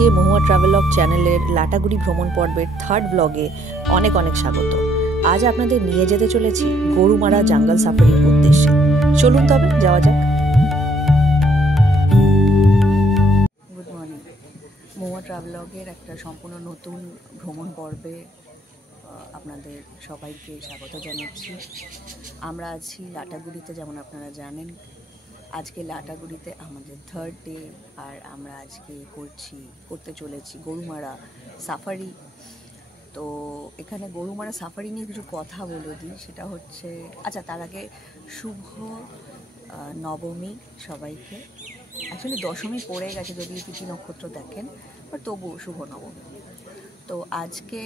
সবাইকে মহুয়া ট্রাভেলগ চ্যানেলের লাটাগুড়ি ভ্রমণ পর্বের থার্ড ব্লগে অনেক অনেক স্বাগত। আজ আপনাদের নিয়ে যেতে চলেছি গরুমারা জঙ্গল সাফারির উদ্দেশ্যে। চলুন তবে যাওয়া যাক। Good morning. মহুয়া ট্রাভেলগের একটা সম্পূর্ণ নতুন ভ্রমণ পর্বে আপনাদের সবাইকে স্বাগত জানাচ্ছি। আমরা আছি লাটাগুড়িতে, যেমন আপনারা জানেন। আজকে লাটাগুড়িতে আমাদের থার্ড ডে, আর আমরা আজকে করতে চলেছি গরুমারা সাফারি। তো এখানে গরুমারা সাফারি নিয়ে কিছু কথা বলে দিই। সেটা হচ্ছে, আচ্ছা তার আগে শুভ নবমী সবাইকে। অ্যাকচুয়ালি দশমী পড়ে গেছে যদি তিথি নক্ষত্র দেখেন, বাট তবুও শুভ নবমী। তো আজকে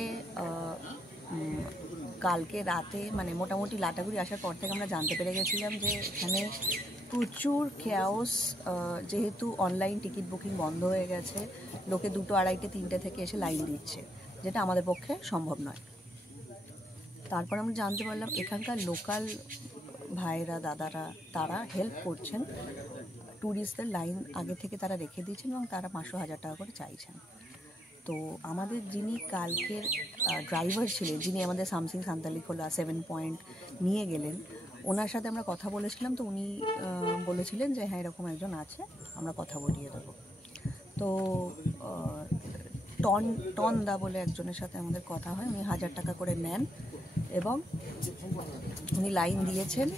কালকে রাতে মানে মোটামুটি লাটাগুড়ি আসার পর থেকে আমরা জানতে পেরে গেছিলাম যে এখানে প্রচুর ক্যাওস, যেহেতু অনলাইন টিকিট বুকিং বন্ধ হয়ে গেছে। লোকে 2টো, 2:30, 3টে থেকে এসে লাইন দিচ্ছে, যেটা আমাদের পক্ষে সম্ভব নয়। তারপর আমরা জানতে পারলাম এখানকার লোকাল ভাইরা, দাদারা, তারা হেল্প করছেন ট্যুরিস্টদের। লাইন আগে থেকে তারা রেখে দিয়েছেন এবং তারা 500-1000 টাকা করে চাইছেন। তো আমাদের যিনি কালকের ড্রাইভার ছিলেন, যিনি আমাদের সামসিং সান্তালিখোলা 7 পয়েন্ট নিয়ে গেলেন, ওনার সাথে আমরা কথা বলেছিলাম। তো উনি বলেছিলেন যে হ্যাঁ এরকম একজন আছে, আমরা কথা বলিয়ে দেবো। তো টন দা বলে একজনের সাথে আমাদের কথা হয়। উনি 1000 টাকা করে নেন এবং উনি লাইন দিয়েছেন।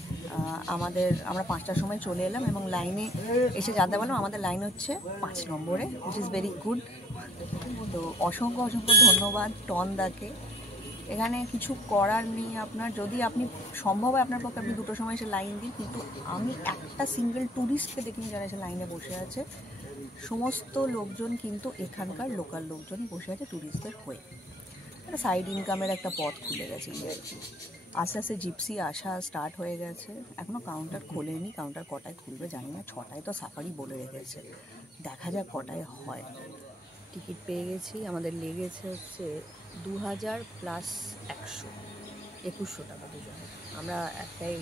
আমরা 5টার সময় চলে এলাম এবং লাইনে এসে জানতে পারলাম আমাদের লাইন হচ্ছে 5 নম্বরে, উইচ ইজ ভেরি গুড। তো অসংখ্য ধন্যবাদ টন দাকে। এখানে কিছু করার নেই আপনার, যদি আপনি সম্ভব হয় আপনার পক্ষে আপনি 2টোর সময় এসে লাইন দিন, কিন্তু আমি একটা সিঙ্গেল ট্যুরিস্টকে দেখিনি যারা এসে লাইনে বসে আছে। সমস্ত লোকজন কিন্তু এখানকার লোকাল লোকজনই বসে আছে ট্যুরিস্টদের হয়ে। একটা সাইড ইনকামের একটা পথ খুলে গেছে আর কি। আস্তে আস্তে জিপসি আসা স্টার্ট হয়ে গেছে। এখনও কাউন্টার খোলেনি, কাউন্টার কটায় খুলবে জানি না। 6টায় তো সাফারি বলে রেখেছে, দেখা যাক কটায় হয়। টিকিট পেয়ে গেছি। আমাদের লেগেছে হচ্ছে 2000 প্লাস 100, 2100 টাকা দুজনে। আমরা একটাই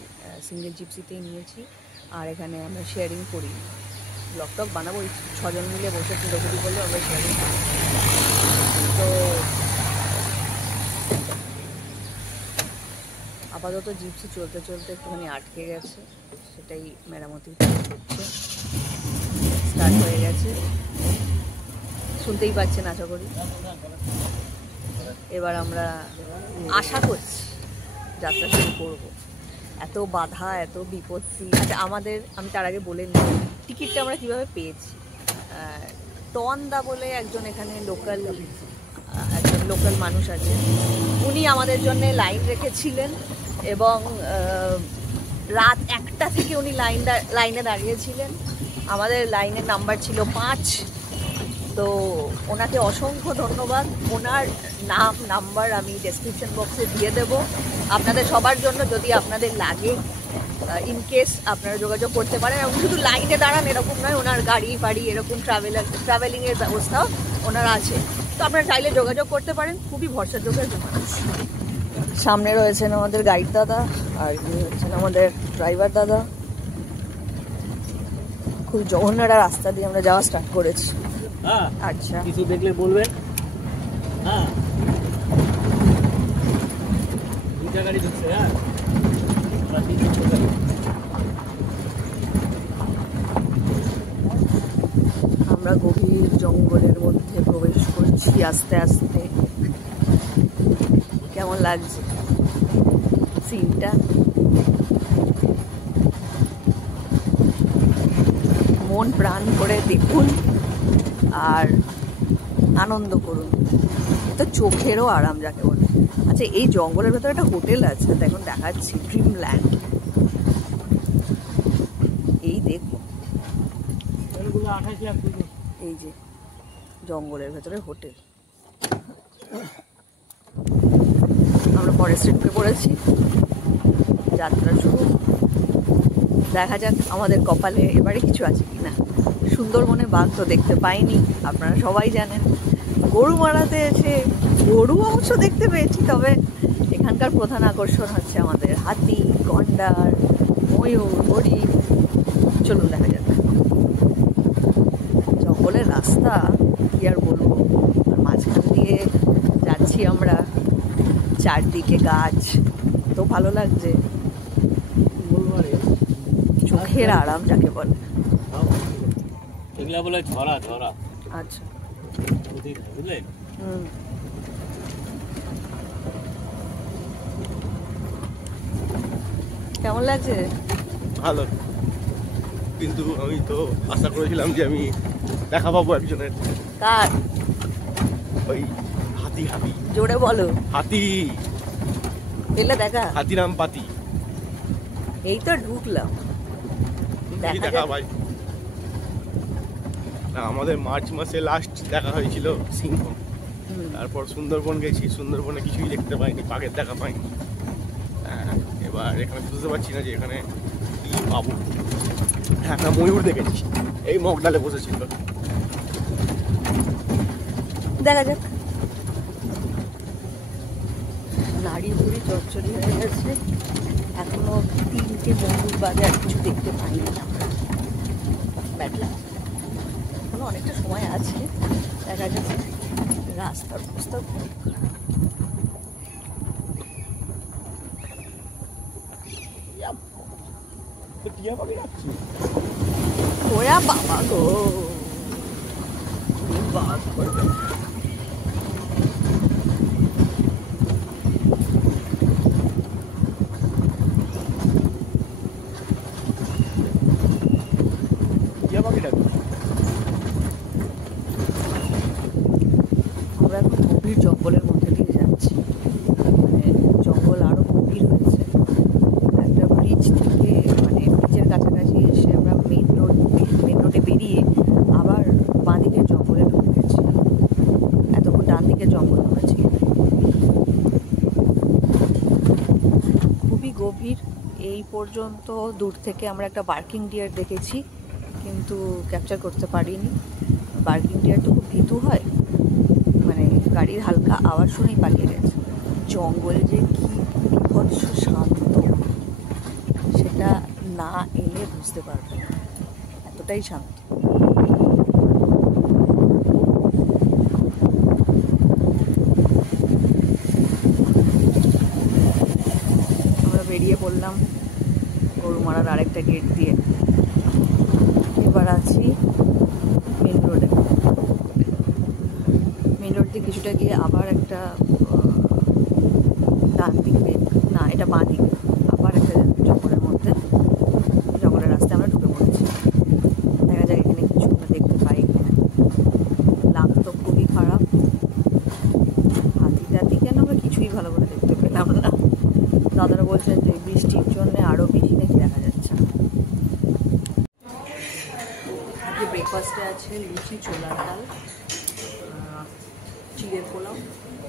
সিঙ্গেল জিপসিতেই নিয়েছি, আর এখানে আমরা শেয়ারিং করি। ব্লগ বানাবো, 6 জন মিলে বসে চিরকুটি করলে আমরা শেয়ারিং করি। তো আপাতত জিপসি চলতে একটুখানি আটকে গেছে, সেটাই মেরামতি হচ্ছে। স্টার্ট হয়ে গেছে, শুনতেই পাচ্ছেন আশা করি। এবার আমরা আশা করছি যাত্রা শুরু করবো। এত বাধা, এত বিপত্তি। আচ্ছা আমি তার আগে বলে নিই টিকিটটা আমরা কীভাবে পেয়েছি। টন দা বলে একজন এখানে লোকাল মানুষ আছে, উনি আমাদের জন্য লাইন রেখেছিলেন এবং রাত 1টা থেকে উনি লাইনে দাঁড়িয়েছিলেন। আমাদের লাইনের নাম্বার ছিল 5। তো ওনাকে অসংখ্য ধন্যবাদ। ওনার নাম্বার আমি ডেসক্রিপশন বক্সে দিয়ে দেব আপনাদের সবার জন্য, যদি আপনাদের লাগে। ইনকেস আপনারা যোগাযোগ করতে পারেন। এবং শুধু লাইনে দাঁড়ান এরকম নয়, ওনার গাড়ি ফাড়ি এরকম ট্রাভেলিংয়ের ব্যবস্থাও ওনার আছে। তো আপনারা চাইলে যোগাযোগ করতে পারেন। খুবই ভরসাযোগ্য মানুষ। সামনে রয়েছেন আমাদের গাইড দাদা, আর ইনি হচ্ছেন আমাদের ড্রাইভার দাদা। খুব জঘন্য একটা রাস্তা দিয়ে আমরা যাওয়া স্টার্ট করেছি। আচ্ছা, কিছু দেখলে বলবেন। হ্যাঁ, দুইটা গাড়ি ঢুকছে। হ্যাঁ, আমরা গভীর জঙ্গলের মধ্যে প্রবেশ করছি আস্তে আস্তে। কেমন লাগছে সিনটা? মন প্রাণ করে দেখুন আর আনন্দ করুন। তো চোখেরও আরাম যাকে বলে। আচ্ছা, এই জঙ্গলের ভেতরে একটা হোটেল আছে, এখন দেখাচ্ছি, ড্রিমল্যান্ড। এই দেখুন, এই যে জঙ্গলের ভেতরে হোটেল। আমরা ফরেস্টে ঢুকে পড়েছি। যাত্রা শুরু। দেখা যাক আমাদের কপালে এবারে কিছু আছে কিনা। সুন্দরবনে বাঘ তো দেখতে পাইনি, আপনারা সবাই জানেন। গরুমারাতে এসে গরু অবশ্য দেখতে পেয়েছি, তবে এখানকার প্রধান আকর্ষণ হচ্ছে আমাদের হাতি, গন্ডার, ময়ূর, হরিণ। চলুন দেখা যাক। জঙ্গলের রাস্তা কি আর বলবো। চারদিকে গাছ, তো ভালো লাগছে, বলবো আরে চোখের আরাম যাকে বলে। এগুলা বলে ঝরা ঝরা আচ্ছা, বুঝলেন? হুম। কেমন লাগছে? ভালো, কিন্তু আমি তো আশা করেছিলাম যে আমি দেখা পাবো একজনের। কার? ওই হাতি হাতি জোরে বলো। হাতি এলে দেখা। হাতিরাম পাতি এই তো ঢুকলাম, কি দেখা দেখা যাক। ভাই। না, আমাদের মার্চ মাসে লাস্ট দেখা হয়েছিল সিংহ, হুম। তারপর সুন্দরবন গেছি, সুন্দরবনে কিছুই দেখতে পাইনি, বাঘের দেখা পাইনি। এবার এখানে বুঝতে পারছি না যে এখানে কি পাবো। হ্যাঁ, একটা ময়ূর দেখেছি, এই মগডালে বসেছিল। দেখা যাক। নাড়ি ভুড়ি চচ্চড়ি হয়ে গেছে, এখনো 3টে ময়ূর বাজে, আর কিছু দেখতে পাইনি আমরা। ব্যাটলা এখনো অনেকটা সময় আছে, দেখা যাচ্ছে। রাস্তার অবস্থা খুব খারাপ। তো টিয়া পাখি রাখছি। ওরা বাবা গো, বাদ করবে। টিয়া পাখি রাখছি। আমরা এখন গভীর জঙ্গলের মধ্যে দিয়ে যাচ্ছি, মানে জঙ্গল আরো গভীর হয়েছে। একটা ব্রিজ থেকে, মানে ব্রিজের কাছাকাছি এসে আমরা মেন রোডে বেরিয়ে আবার বাঁ দিকে জঙ্গলে ঢুকে গেছি। এতক্ষণ ডান দিকে জঙ্গল হয়েছে, খুবই গভীর। এই পর্যন্ত দূর থেকে আমরা একটা বার্কিং ডিয়ার দেখেছি, কিন্তু ক্যাপচার করতে পারিনি। বার্কিং ডিয়ার তো খুব ভীতু হয়, মানে গাড়ির হালকা আওয়াজ শুনেই পালিয়ে গেছে। জঙ্গলে যে কি বিভৎস শান্ত, সেটা না এলে বুঝতে পারবে না, এতটাই শান্ত। আমরা বেরিয়ে পড়লাম গরুমারার আরেকটা গেট দিয়ে। এবার আছি মেন রোডে। মেন রোড দিয়ে কিছুটা গিয়ে আবার একটা ডান দিকে, না এটা বাঁ দিকে, আবার একটা জঙ্গলের মধ্যে, জঙ্গলের রাস্তায় আমরা ঢুকে পড়েছি। দেখা যায় এখানে কিছু আমরা দেখতে পাই কিনা। লাভ তো খুবই খারাপ, হাতিটার দিকে আমরা কিছুই ভালো করে দেখতে পেলাম না। দাদারা বলছেন যে বৃষ্টির জন্য আরও বেশি নাকি দেখা যাচ্ছে না। আজকে ব্রেকফাস্টে আছে লুচি, ছোলার ডাল, চিড়ের পোলাও,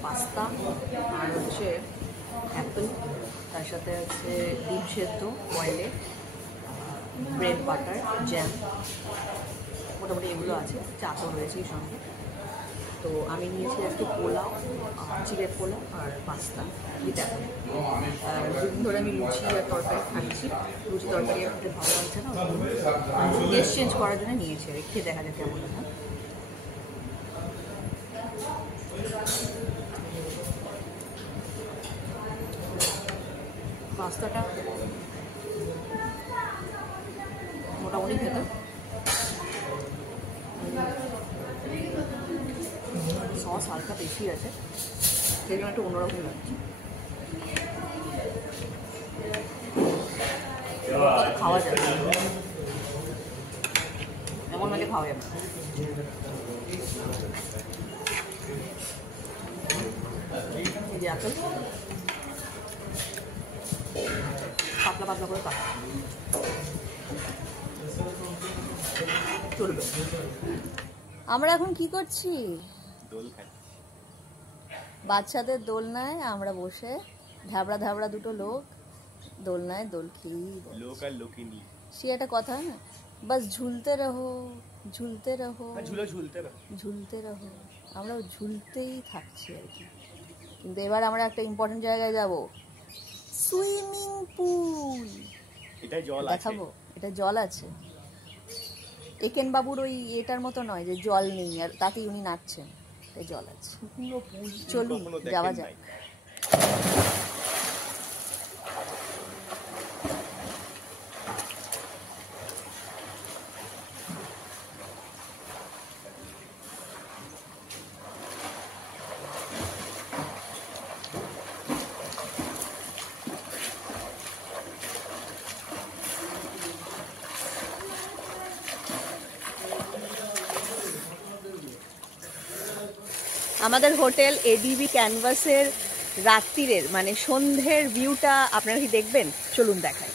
পাস্তা, আর হচ্ছে অ্যাপেল, তার সাথে আছে ডিম সেদ্ধ অয়েলে, ব্রেড বাটার, জ্যাম, মোটামুটি এগুলো আছে। চা তো রয়েছে এই সঙ্গে। তো আমি নিয়েছি আজকে পোলাও, চিড়ের পোলাও আর পাস্তা উইথ অ্যাপেল। আর দুদিন ধরে আমি লুচি আর তরকারি খাচ্ছি। লুচি তরকারি আর খেতে ভালো লাগছে না, টেস্ট চেঞ্জ করার জন্য নিয়েছি, আর খেয়ে দেখা যাক কেমন হয়। পাস্তাটা মোটামুটি খেতে, সস হালকা বেশি আছে, সেই জন্য একটু অন্যরকম লাগছে। খাওয়া যাবে, এমন হলে খাওয়া যাবে। এই যে অ্যাপেল পাতলা পাতলা করে কাটা চলবে। আমরা এখন কি করছি? দোল খাচ্ছি। বাচ্চাদের দোলনায় আমরা বসে, ধ্যাবড়া ধ্যাবড়া দুটো লোক দোলনায় দোল খেয়েই লোক আর লোকিনী, সে একটা কথা হয় না, বাস ঝুলতে রহো ঝুলতে রহো ঝুলতে না। ঝুলতে রহো। আমরাও ঝুলতেই থাকছি আর কি। কিন্তু এবার আমরা একটা ইম্পর্টেন্ট জায়গায় যাব, সুইমিং পুল। এটাই জল আছে। দেখাবো, এটা জল আছে। একেন বাবুর ওই এটার মতো নয় যে জল নেই আর তাতেই উনি নাচছেন, তাই জল আছে। চলুন যাওয়া যাক। আমাদের হোটেল এডিবি ক্যানভাসের রাত্রিরের মানে সন্ধ্যের ভিউটা আপনারা কি দেখবেন? চলুন দেখাই।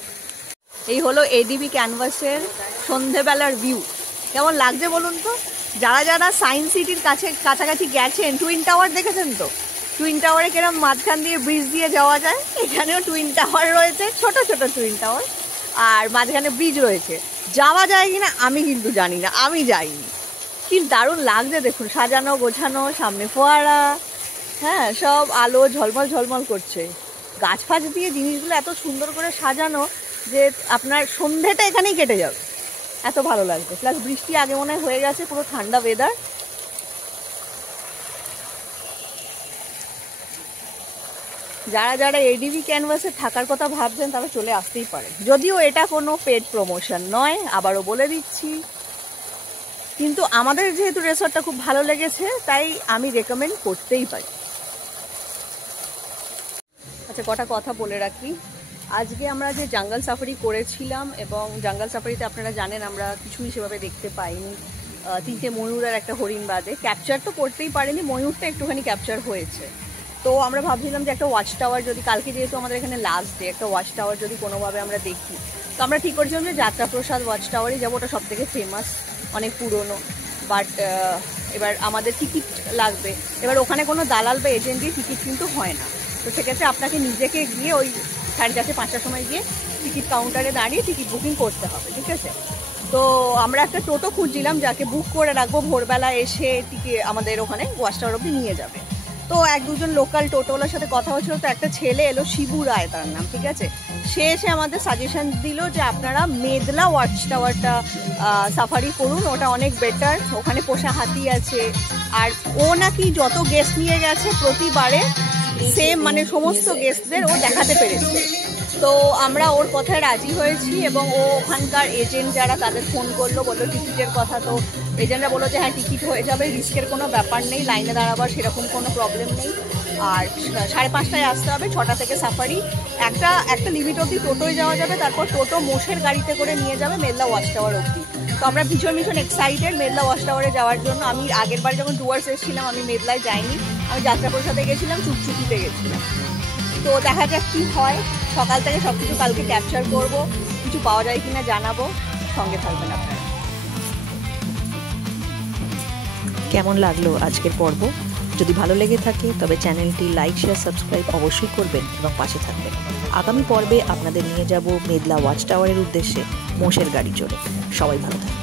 এই হলো এডিবি ক্যানভাসের সন্ধ্যেবেলার ভিউ। কেমন লাগছে বলুন তো? যারা যারা সায়েন্স সিটির কাছাকাছি গেছেন, টুইন টাওয়ার দেখেছেন তো? টুইন টাওয়ারে কিরম মাঝখান দিয়ে ব্রিজ দিয়ে যাওয়া যায়, এখানেও টুইন টাওয়ার রয়েছে, ছোট ছোট টুইন টাওয়ার, আর মাঝখানে ব্রিজ রয়েছে। যাওয়া যায় কিনা আমি কিন্তু জানি না, আমি যাইনি। কি দারুণ লাগছে দেখুন, সাজানো গোছানো, সামনে ফোয়ারা, হ্যাঁ সব আলো ঝলমল ঝলমল করছে, গাছ ফাছ দিয়ে জিনিসগুলো এত সুন্দর করে সাজানো যে আপনার সন্ধেটা এখানেই কেটে যাবে, এত ভালো লাগছে। প্লাস বৃষ্টি আগে মনে হয়ে গেছে, পুরো ঠান্ডা ওয়েদার। যারা যারা এডিবি ক্যানভাসে থাকার কথা ভাবছেন তারা চলে আসতেই পারে, যদিও এটা কোনো পেড প্রমোশন নয়, আবারও বলে দিচ্ছি। কিন্তু আমাদের যেহেতু রিসর্টটা খুব ভালো লেগেছে তাই আমি রেকমেন্ড করতেই পারি। আচ্ছা, কটা কথা বলে রাখি। আজকে আমরা যে জঙ্গল সাফারি করেছিলাম, এবং জঙ্গল সাফারিতে আপনারা জানেন আমরা কিছুই সেভাবে দেখতে পাইনি, 3টে ময়ূর আর একটা হরিণ বাদে। ক্যাপচার তো করতেই পারিনি, ময়ূরটা একটুখানি ক্যাপচার হয়েছে। তো আমরা ভাবছিলাম যে একটা ওয়াচ টাওয়ার যদি, কালকে যেহেতু আমাদের এখানে লাস্ট ডে, একটা ওয়াচ টাওয়ার যদি কোনোভাবে আমরা দেখি। তো আমরা ঠিক করছিলাম যে যাত্রাপ্রসাদ ওয়াচ টাওয়ারই যাবো, ওটা সব থেকে ফেমাস, অনেক পুরনো। বাট এবার আমাদের টিকিট লাগবে, এবার ওখানে কোনো দালাল বা এজেন্ট দিয়ে টিকিট কিন্তু হয় না। তো সেক্ষেত্রে আপনাকে নিজেকে গিয়ে ওই 4:30 5টার সময় গিয়ে টিকিট কাউন্টারে দাঁড়িয়ে টিকিট বুকিং করতে হবে, ঠিক আছে? তো আমরা একটা টোটো খুঁজছিলাম যাকে বুক করে রাখবো, ভোরবেলা এসে টিকিট আমাদের ওখানে ওয়াচ টাওয়ার অব্দি নিয়ে যাবে। তো 1-2জন লোকাল টোটোওয়ালার সাথে কথা হচ্ছিল, তো একটা ছেলে এলো, শিবু রায় তার নাম, ঠিক আছে? সে এসে আমাদের সাজেশন দিল যে আপনারা মেদলা ওয়াচ টাওয়ারটা সাফারি করুন, ওটা অনেক বেটার, ওখানে পোষা হাতি আছে। আর ও নাকি যত গেস্ট নিয়ে গেছে প্রতিবারে সেম মানে সমস্ত গেস্টদের ও দেখাতে পেরেছে। তো আমরা ওর কথায় রাজি হয়েছি, এবং ও ওখানকার এজেন্ট যারা তাদের ফোন করলো, বললো টিকিটের কথা। তো এজেন্টরা বললো যে হ্যাঁ টিকিট হয়ে যাবে, রিস্কের কোনো ব্যাপার নেই, লাইনে দাঁড়াবার সেরকম কোনো প্রবলেম নেই। আর 5:30টায় আসতে হবে, 6টা থেকে সাফারি। একটা লিমিট অবধি টোটোয় যাওয়া যাবে, তারপর টোটো মোষের গাড়িতে করে নিয়ে যাবে মেদলা ওয়াচ টাওয়ার অবধি। তো আমরা ভীষণ এক্সাইটেড মেদলা ওয়াচ টাওয়ারে যাওয়ার জন্য। আমি আগের বার যখন ডুয়ার্স এসেছিলাম আমি মেদলায় যাইনি, আমি যাত্রাপ্রসাদে গেছিলাম, চুপচুপিতে গেছিলাম। তো দেখা যাক কী হয়, সকাল থেকে সব কিছু কালকে ক্যাপচার করব, কিছু পাওয়া যায় কিনা জানাবো, সঙ্গে থাকবেন আপনারা। কেমন লাগলো আজকের পর্ব? যদি ভালো লেগে থাকে তবে চ্যানেলটি লাইক শেয়ার সাবস্ক্রাইব অবশ্যই করবেন এবং পাশে থাকবেন। আগামী পর্বে আপনাদের নিয়ে যাব মেদলা ওয়াচ টাওয়ারের উদ্দেশ্যে মোষের গাড়ি চড়ে। সবাই ভালো থাকবেন।